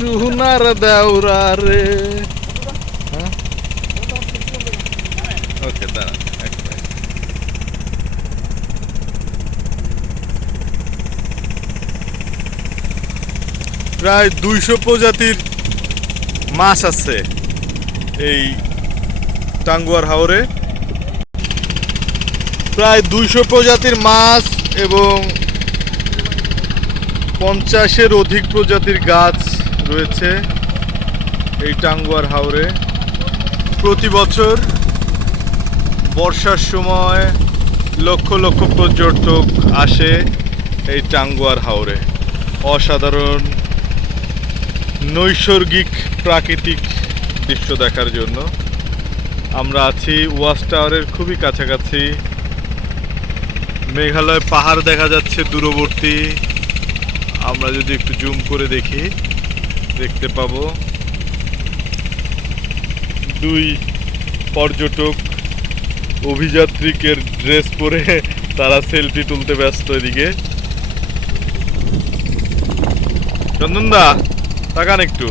সোনার দেওরা রে। ওকে দাঁড়ান এক মিনিট। প্রায় 200 প্রজাতির মাছ আছে এই টাঙ্গুয়ার হাওরে। প্রায় 200 প্রজাতির মাছ এবং 50-এর অধিক প্রজাতির গাছ রয়েছে এই টাঙ্গুয়ার হাওরে। প্রতি বছর বর্ষার সময় লক্ষ লক্ষ পর্যটক আসে এই টাঙ্গুয়ার হাওরে অসাধারণ নৈসর্গিক প্রাকৃতিক দৃশ্য দেখার জন্য। আমরা আছি ওয়াচ টাওয়ারের খুবই কাছাকাছি। মেঘালয় পাহাড় দেখা যাচ্ছে দূরবর্তী। আমরা যদি একটু জুম করে দেখি দেখতে পাবো দুই পর্যটক অভিযাত্রীকের ড্রেস পরে তারা সেলফি তুলতে ব্যস্ত। এদিকে চন্দনদা তাকান একটু।